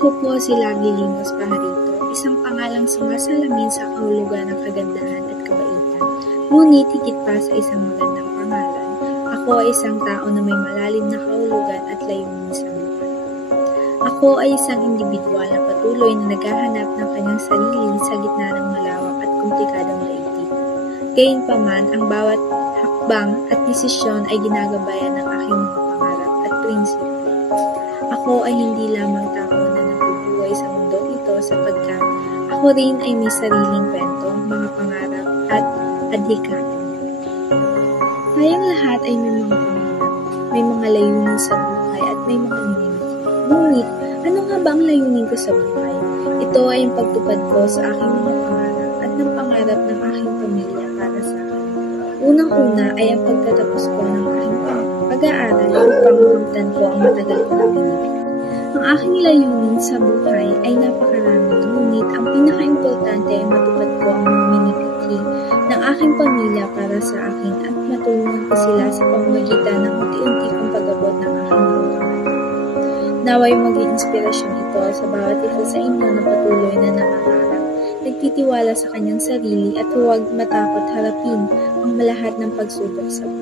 Ako po si Lovely Limos Pajarito, isang pangalang sumasalamin sa kahulugan ng kagandahan at kabaitan. Ngunit higit pa sa isang magandang pangalan, ako ay isang tao na may malalim na kahulugan at layunin sa buhay. Ako ay isang individual na patuloy na naghahanap ng kanyang sarili sa gitna ng malawak at komplikadong daigdig. Gayunpaman, ang bawat hakbang at desisyon ay ginagabayan ng aking mga pangarap at prinsipyo. Ako ay hindi lamang tao na nabubuhay sa mundong ito sapagkat ako rin ay may sariling kwento, mga pangarap at adhikain. Tayong lahat ay may mga pangarap, may mga layunin sa buhay at may mga minimiti. Ngunit, ano nga ba ang layunin ko sa buhay? Ito ay ang pagtupad ko sa aking mga pangarap at ng pangarap ng aking pamilya para sa akin. Unang-una ay ang pagtatapos ko ng aking pag-aaral upang makamtan ko ang matagal ko na pinili. Ang aking layunin sa buhay ay napakarami, ngunit ang pinaka-importante ay matupad ko ang mga minipiti ng aking pamilya para sa akin at matulungan ko sila sa pamamagitan ng unti-unti kong pag-abot ng aking buhay. Naway maging inspirasyon ito sa bawat isa sa inyo na patuloy na nangangarap, nagtitiwala sa kanyang sarili at huwag matakot harapin ang lahat ng pagsubok sa buhay.